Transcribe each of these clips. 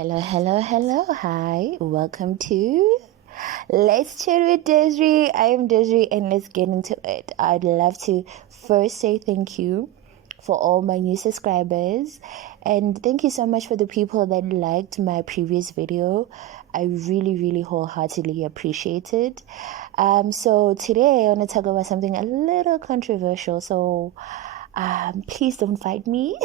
Hello. Hi, welcome to Let's Chill with Desiree. I am Desiree and let's get into it. I'd love to first say thank you for all my new subscribers and thank you so much for the people that liked my previous video. I really wholeheartedly appreciate it. So today I want to talk about something a little controversial, so please don't fight me.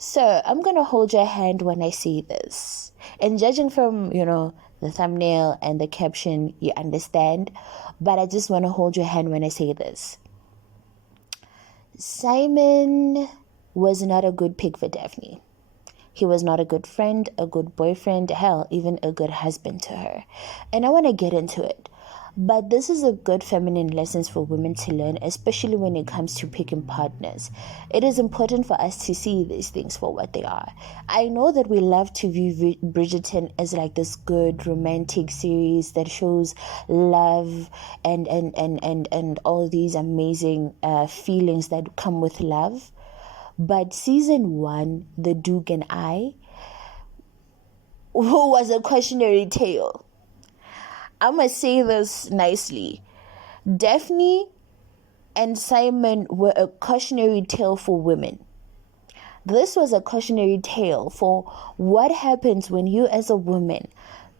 So I'm gonna hold your hand when I say this, and judging from the thumbnail and the caption, you understand, but I just want to hold your hand when I say this. Simon was not a good pick for Daphne. He was not a good friend, a good boyfriend, hell, even a good husband to her. And I want to get into it. But this is a good feminine lessons for women to learn, especially when it comes to picking partners. It is important for us to see these things for what they are. I know that we love to view Bridgerton as like this good romantic series that shows love and all these amazing feelings that come with love. But season 1, The Duke and I, who was a cautionary tale. I'm going to say this nicely. Daphne and Simon were a cautionary tale for women. This was a cautionary tale for what happens when you as a woman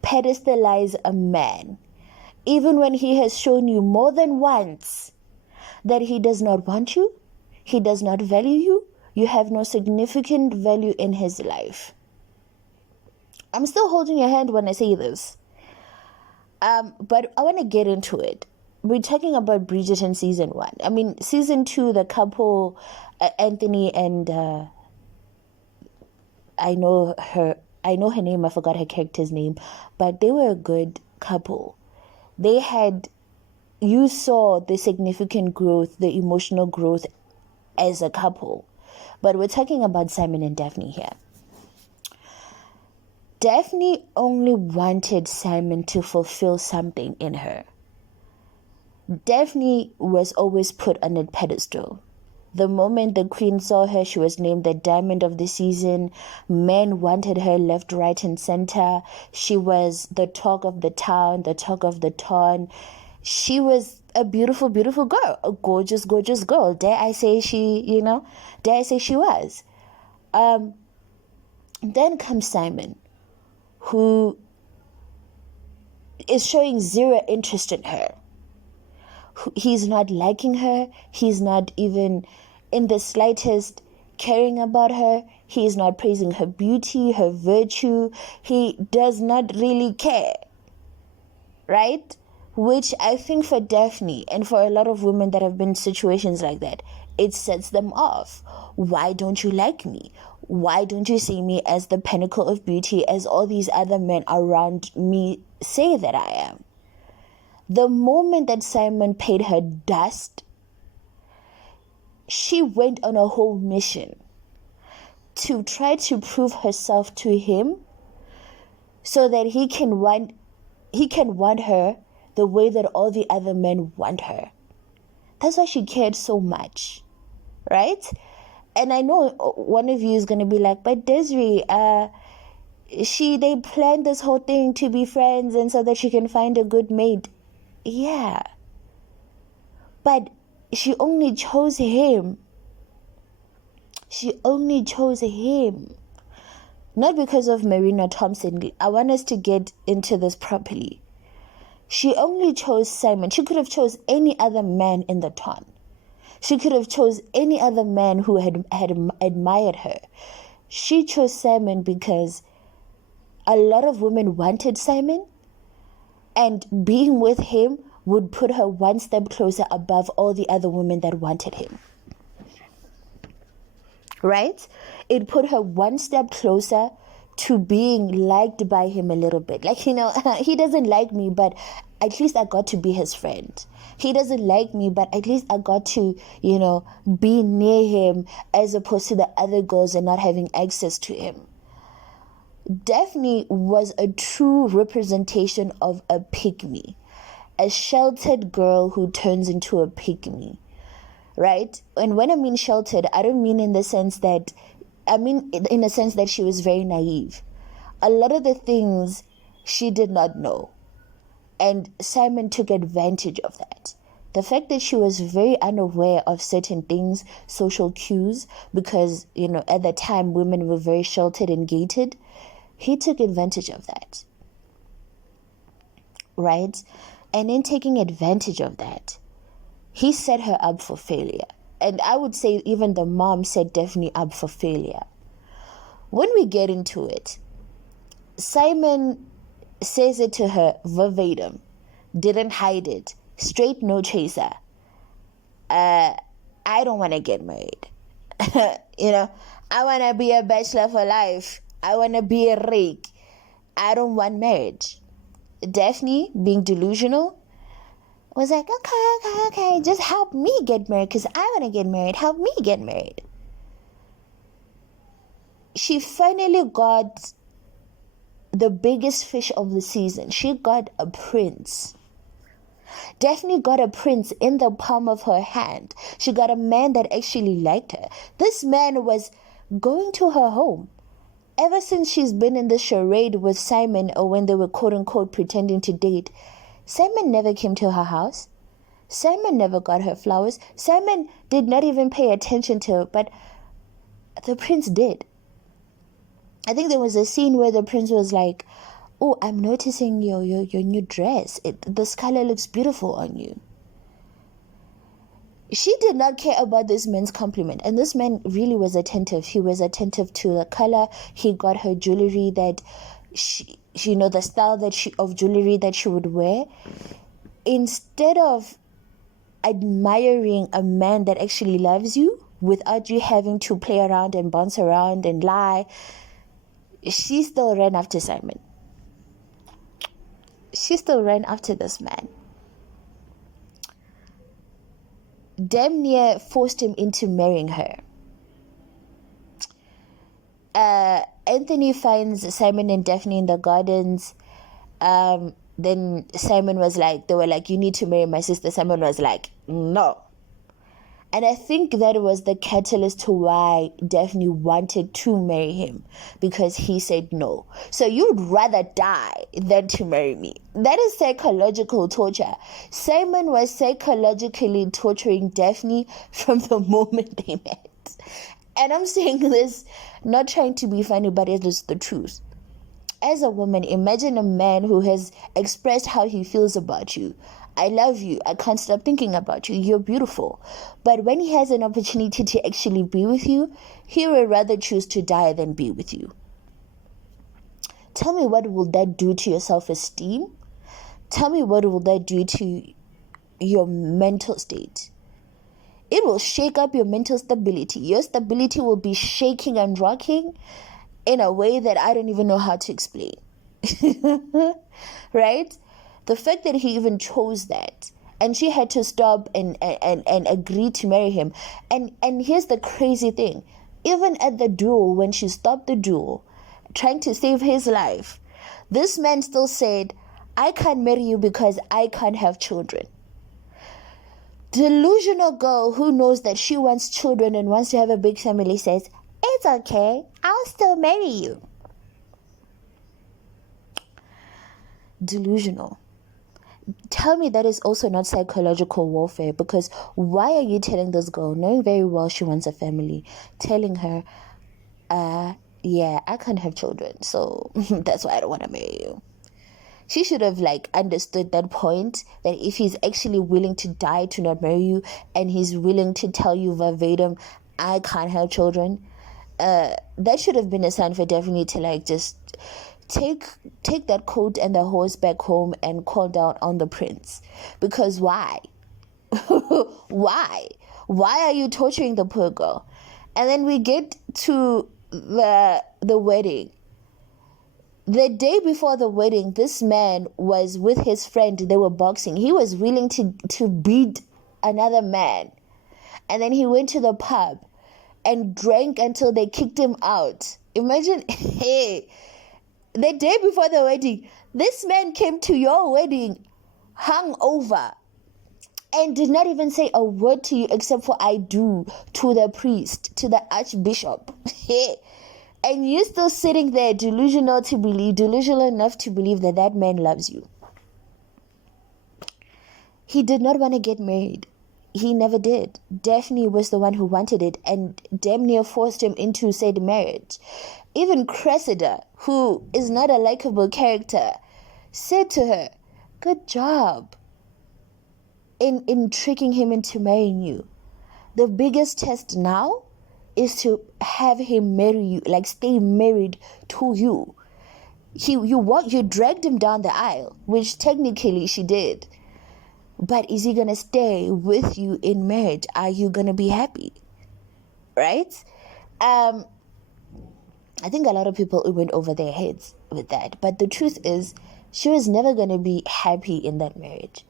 pedestalize a man, even when he has shown you more than once that he does not want you, he does not value you, you have no significant value in his life. I'm still holding your hand when I say this. But I want to get into it. We're talking about Bridgerton season 1. I mean, season 2, the couple, Anthony and I know her name. I forgot her character's name, but they were a good couple. You saw the significant growth, the emotional growth as a couple. But we're talking about Simon and Daphne here. Daphne only wanted Simon to fulfill something in her. Daphne was always put on a pedestal. The moment the queen saw her, she was named the diamond of the season. Men wanted her left, right, and center. She was the talk of the town, the talk of the town. She was a beautiful girl, a gorgeous girl. Dare I say she was. Then comes Simon, who is showing zero interest in her. He's not liking her. He's not even in the slightest caring about her. He is not praising her beauty, her virtue. He does not really care, right? Which I think for Daphne and for a lot of women that have been in situations like that, it sets them off. Why don't you like me? Why don't you see me as the pinnacle of beauty as all these other men around me say that I am? The moment that Simon paid her dust, she went on a whole mission to try to prove herself to him so that he can want her the way that all the other men want her. That's why she cared so much, right? And I know one of you is going to be like, but Desiree, they planned this whole thing to be friends and so that she can find a good mate. Yeah. But she only chose him. Not because of Marina Thompson. I want us to get into this properly. She only chose Simon. She could have chose any other man in the town. She could have chose any other man who had admired her. She chose Simon because a lot of women wanted Simon, and being with him would put her one step closer above all the other women that wanted him. Right? It put her one step closer to being liked by him a little bit. Like, he doesn't like me, but at least I got to be his friend. He doesn't like me, but at least I got to, be near him as opposed to the other girls and not having access to him. Daphne was a true representation of a pygmy, a sheltered girl who turns into a pygmy, right? And when I mean sheltered, I don't mean in the sense that I mean, in a sense that she was very naive. A lot of the things she did not know. And Simon took advantage of that. The fact that she was very unaware of certain things, social cues, because, at the time women were very sheltered and gated, he took advantage of that. Right? And in taking advantage of that, he set her up for failure. And I would say even the mom set Daphne up for failure. When we get into it, Simon says it to her verbatim, didn't hide it, straight no chaser. I don't want to get married. I want to be a bachelor for life. I want to be a rake. I don't want marriage. Daphne, being delusional, was like, okay, just help me get married because I want to get married. Help me get married. She finally got the biggest fish of the season. She got a prince. Daphne got a prince in the palm of her hand. She got a man that actually liked her. This man was going to her home. Ever since she's been in the charade with Simon, or when they were quote unquote pretending to date, Simon never came to her house. Simon never got her flowers. Simon did not even pay attention to her, but the prince did. I think there was a scene where the prince was like, oh, I'm noticing your new dress. This color looks beautiful on you. She did not care about this man's compliment. And this man really was attentive. He was attentive to the color. He got her jewelry that the style of jewelry that she would wear. Instead of admiring a man that actually loves you without you having to play around and bounce around and lie, she still ran after Simon. She still ran after this man. Damn near forced him into marrying her. Anthony finds Simon and Daphne in the gardens. Then Simon they were like, you need to marry my sister. Simon was like, no. And I think that was the catalyst to why Daphne wanted to marry him, because he said no. So you'd rather die than to marry me. That is psychological torture. Simon was psychologically torturing Daphne from the moment they met. And I'm saying this not trying to be funny, but it is the truth. As a woman, imagine a man who has expressed how he feels about you. I love you. I can't stop thinking about you. You're beautiful. But when he has an opportunity to actually be with you, he would rather choose to die than be with you. Tell me, what will that do to your self-esteem? Tell me, what will that do to your mental state? It will shake up your mental stability. Your stability will be shaking and rocking in a way that I don't even know how to explain. Right? The fact that he even chose that, and she had to stop and agree to marry him. And here's the crazy thing. Even at the duel, when she stopped the duel, trying to save his life, this man still said, I can't marry you because I can't have children. Delusional girl who knows that she wants children and wants to have a big family says, it's okay, I'll still marry you. Delusional. Tell me that is also not psychological warfare, because why are you telling this girl, knowing very well she wants a family, telling her, yeah, I can't have children, so that's why I don't want to marry you. She should have understood that point, that if he's actually willing to die to not marry you, and he's willing to tell you verbatim, I can't have children, that should have been a sign for Daphne to just take that coat and the horse back home and call down on the prince. Because why? Why are you torturing the poor girl? And then we get to the wedding. The day before the wedding, this man was with his friend. They were boxing. He was willing to beat another man. And then he went to the pub and drank until they kicked him out. Imagine, hey, the day before the wedding, this man came to your wedding hungover. and did not even say a word to you except for I do to the priest, to the archbishop. And you're still sitting there delusional enough to believe that that man loves you. He did not want to get married. He never did. Daphne was the one who wanted it and damn near forced him into said marriage. Even Cressida, who is not a likable character, said to her, good job in tricking him into marrying you. The biggest test now is to have him marry you, like stay married to you. You dragged him down the aisle, which technically she did. But is he going to stay with you in marriage? Are you going to be happy? Right? I think a lot of people went over their heads with that. But the truth is, she was never going to be happy in that marriage.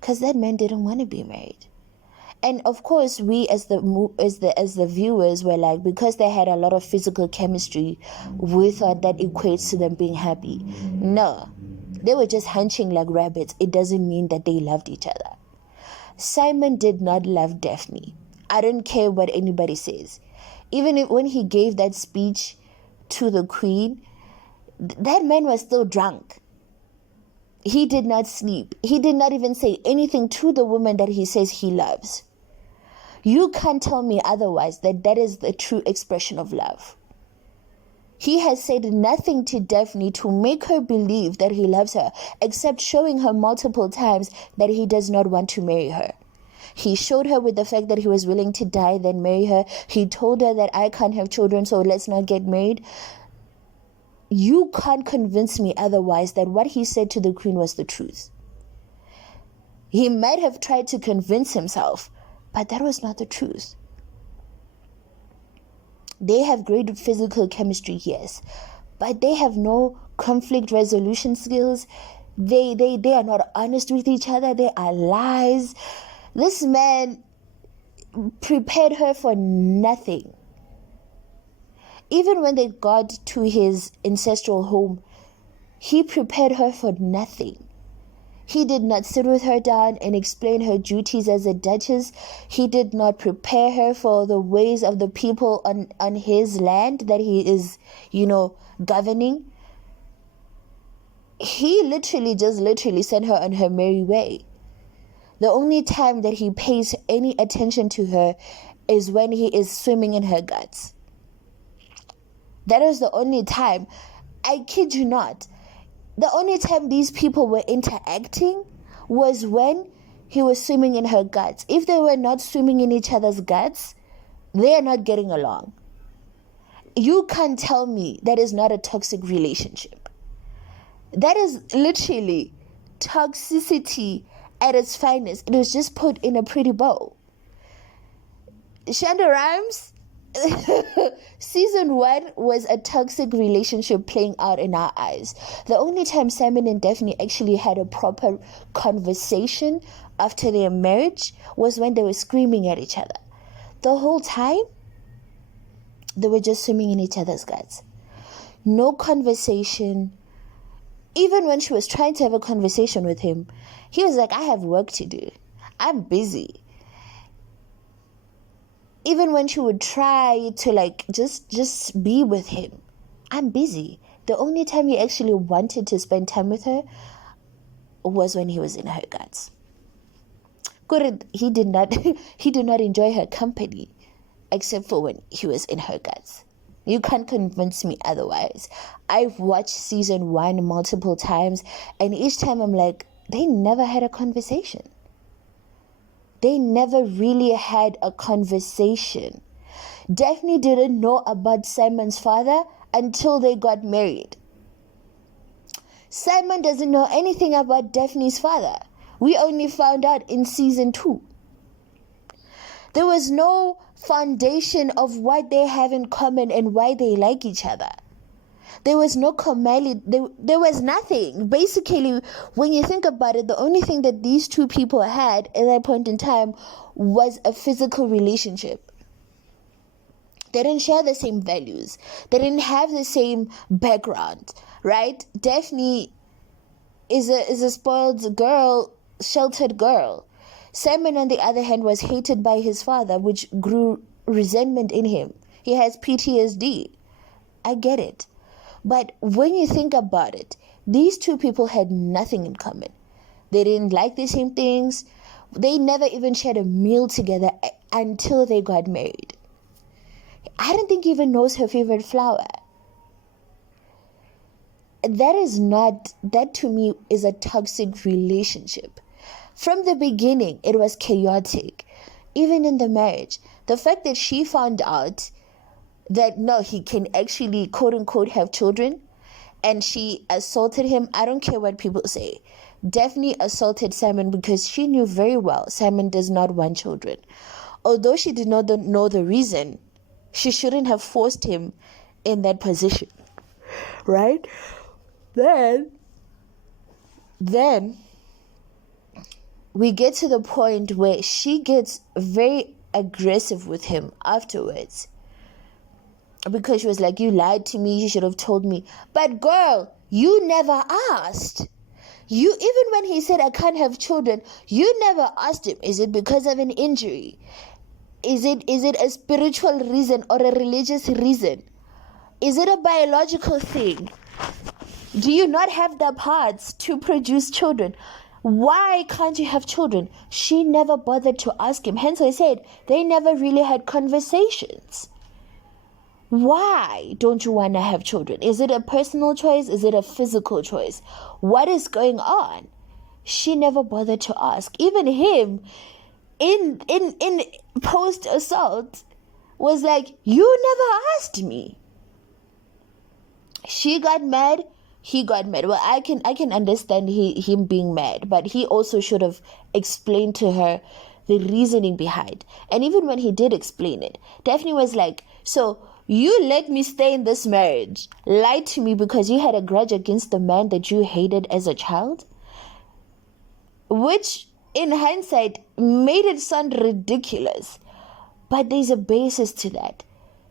Because that man didn't want to be married. And of course, we as the viewers were like, because they had a lot of physical chemistry, we thought that equates to them being happy. No, they were just hunching like rabbits. It doesn't mean that they loved each other. Simon did not love Daphne. I don't care what anybody says. Even when he gave that speech to the queen, that man was still drunk. He did not sleep. He did not even say anything to the woman that he says he loves. You can't tell me otherwise that is the true expression of love. He has said nothing to Daphne to make her believe that he loves her, except showing her multiple times that he does not want to marry her. He showed her with the fact that he was willing to die, then marry her. He told her that I can't have children, so let's not get married. You can't convince me otherwise that what he said to the queen was the truth. He might have tried to convince himself, but that was not the truth. They have great physical chemistry, yes, but they have no conflict resolution skills. They are not honest with each other. They are lies. This man prepared her for nothing. Even when they got to his ancestral home, he prepared her for nothing. He did not sit with her down and explain her duties as a duchess. He did not prepare her for the ways of the people on his land that he is, governing. He literally sent her on her merry way. The only time that he pays any attention to her is when he is swimming in her guts. That is the only time. I kid you not. The only time these people were interacting was when he was swimming in her guts. If they were not swimming in each other's guts, they are not getting along. You can't tell me that is not a toxic relationship. That is literally toxicity at its finest. It was just put in a pretty bow. Shonda Rhimes, season 1 was a toxic relationship playing out in our eyes. The only time Simon and Daphne actually had a proper conversation after their marriage was when they were screaming at each other. The whole time, they were just swimming in each other's guts. No conversation. Even when she was trying to have a conversation with him, he was like, I have work to do. I'm busy. Even when she would try to just be with him, I'm busy. The only time he actually wanted to spend time with her was when he was in her guts. He did not enjoy her company, except for when he was in her guts. You can't convince me otherwise. I've watched season 1 multiple times, and each time I'm like, they never had a conversation. They never really had a conversation. Daphne didn't know about Simon's father until they got married. Simon doesn't know anything about Daphne's father. We only found out in season 2. There was no foundation of what they have in common and why they like each other. There was no commonality. There was nothing. Basically, when you think about it, the only thing that these two people had at that point in time was a physical relationship. They didn't share the same values. They didn't have the same background, right? Daphne is a spoiled girl, sheltered girl. Simon, on the other hand, was hated by his father, which grew resentment in him. He has PTSD. I get it. But when you think about it, these two people had nothing in common. They didn't like the same things. They never even shared a meal together until they got married. I don't think he even knows her favorite flower. That to me is a toxic relationship. From the beginning, it was chaotic. Even in the marriage, the fact that she found out that no, he can actually quote unquote have children, and she assaulted him. I don't care what people say. Daphne assaulted Simon because she knew very well Simon does not want children. Although she did not know the reason, she shouldn't have forced him in that position. Right? Then we get to the point where she gets very aggressive with him afterwards. Because she was like, you lied to me, you should have told me. But girl, you never asked. Even when he said I can't have children, you never asked him, is it because of an injury? Is it a spiritual reason or a religious reason? Is it a biological thing? Do you not have the parts to produce children? Why can't you have children? She never bothered to ask him. Hence I said they never really had conversations. Why don't you want to have children? Is it a personal choice? Is it a physical choice? What is going on? She never bothered to ask. Even him, in post assault, was like, you never asked me. She got mad. He got mad. Well, I can understand him being mad, but he also should have explained to her the reasoning behind. And even when he did explain it, Daphne was like, so you let me stay in this marriage, lied to me because you had a grudge against the man that you hated as a child? Which, in hindsight, made it sound ridiculous. But there's a basis to that.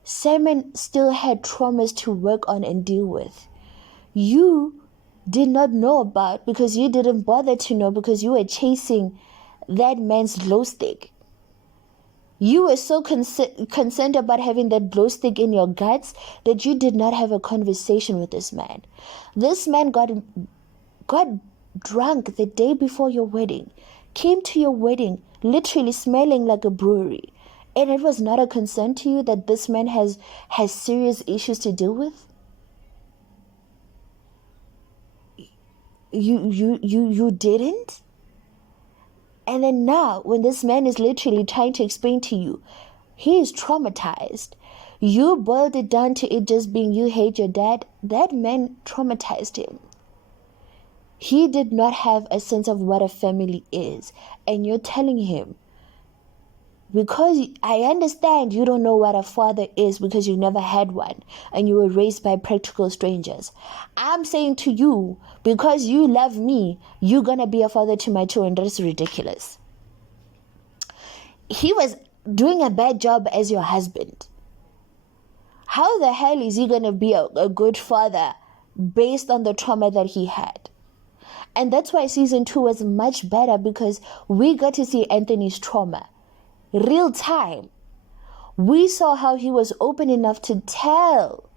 Simon still had traumas to work on and deal with. You did not know about because you didn't bother to know because you were chasing that man's glow stick. You were so concerned about having that glow stick in your guts that you did not have a conversation with this man. This man got drunk the day before your wedding, came to your wedding literally smelling like a brewery, and it was not a concern to you that this man has serious issues to deal with? You didn't? And then now, when this man is literally trying to explain to you, he is traumatized. You boiled it down to it just being you hate your dad. That man traumatized him. He did not have a sense of what a family is. And you're telling him, because I understand you don't know what a father is because you never had one and you were raised by practical strangers. I'm saying to you, because you love me, you're going to be a father to my children. That's ridiculous. He was doing a bad job as your husband. How the hell is he going to be a good father based on the trauma that he had? And that's why season 2 was much better, because we got to see Anthony's trauma. Real time. We saw how he was open enough to tell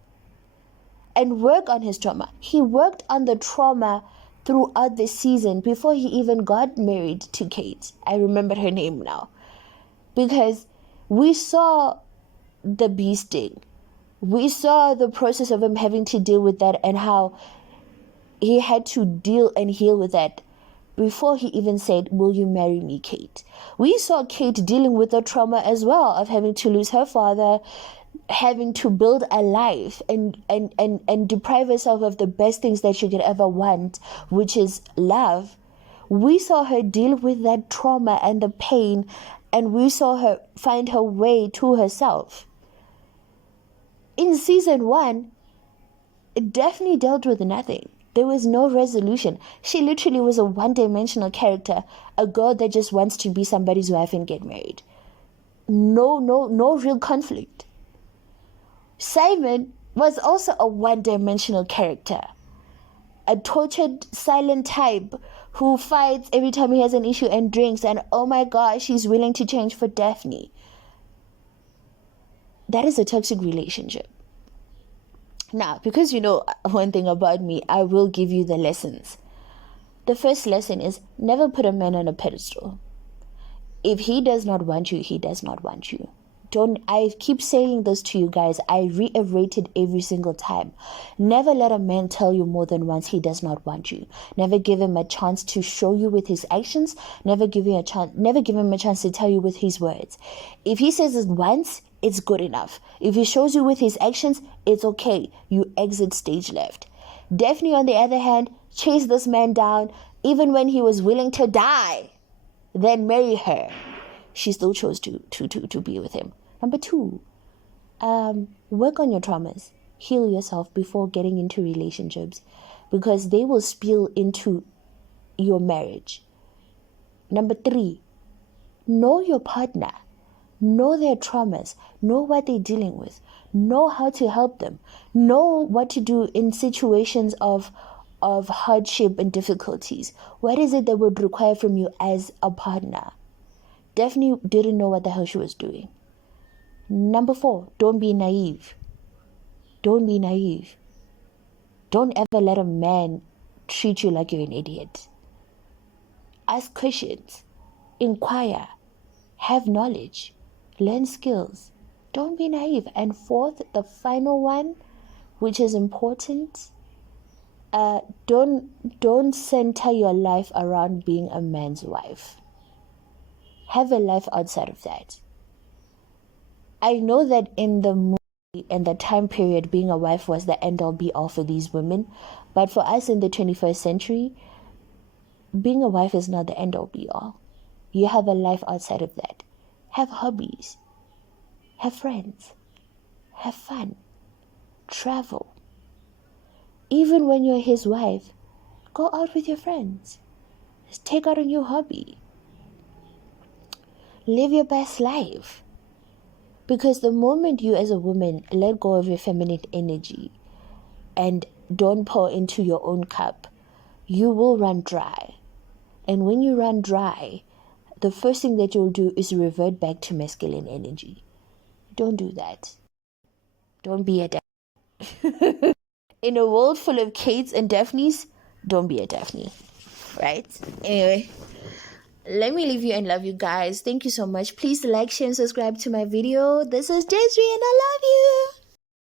and work on his trauma. He worked on the trauma throughout the season before he even got married to Kate. I remember her name now. Because we saw the bee sting. We saw the process of him having to deal with that and how he had to deal and heal with that before he even said, will you marry me, Kate? We saw Kate dealing with the trauma as well of having to lose her father, having to build a life and deprive herself of the best things that she could ever want, which is love. We saw her deal with that trauma and the pain, and we saw her find her way to herself. In season 1, Daphne dealt with nothing. There was no resolution. She literally was a one-dimensional character, a girl that just wants to be somebody's wife and get married. No real conflict. Simon was also a one-dimensional character, a tortured, silent type who fights every time he has an issue and drinks, and oh my gosh, she's willing to change for Daphne. That is a toxic relationship. Now, because you know one thing about me, I will give you the lessons. The first lesson is never put a man on a pedestal. If he does not want you, he does not want you. I keep saying this to you guys. I reiterate it every single time. Never let a man tell you more than once he does not want you. Never give him a chance to show you with his actions. Never give him a chance to tell you with his words. If he says it once, it's good enough. If he shows you with his actions, it's okay. You exit stage left. Daphne, on the other hand, chased this man down even when he was willing to die, then marry her. She still chose to be with him. Number 2, work on your traumas. Heal yourself before getting into relationships, because they will spill into your marriage. Number 3, know your partner. Know their traumas. Know what they're dealing with. Know how to help them. Know what to do in situations of hardship and difficulties. What is it that would require from you as a partner? Daphne didn't know what the hell she was doing. Number 4, don't be naive. Don't be naive. Don't ever let a man treat you like you're an idiot. Ask questions. Inquire. Have knowledge. Learn skills. Don't be naive. And 4th, the final one, which is important, don't center your life around being a man's wife. Have a life outside of that. I know that in the movie and the time period, being a wife was the end all be all for these women, but for us in the 21st century, being a wife is not the end all be all. You have a life outside of that. Have hobbies. Have friends. Have fun. Travel. Even when you're his wife, go out with your friends. Just take out a new hobby. Live your best life. Because the moment you as a woman let go of your feminine energy and don't pour into your own cup, you will run dry. And when you run dry, the first thing that you'll do is revert back to masculine energy. Don't do that. Don't be a Daphne. In a world full of Kates and Daphnes, don't be a Daphne. Right? Anyway, let me leave you and love you guys. Thank you so much. Please like, share, and subscribe to my video. This is Desiree and I love you.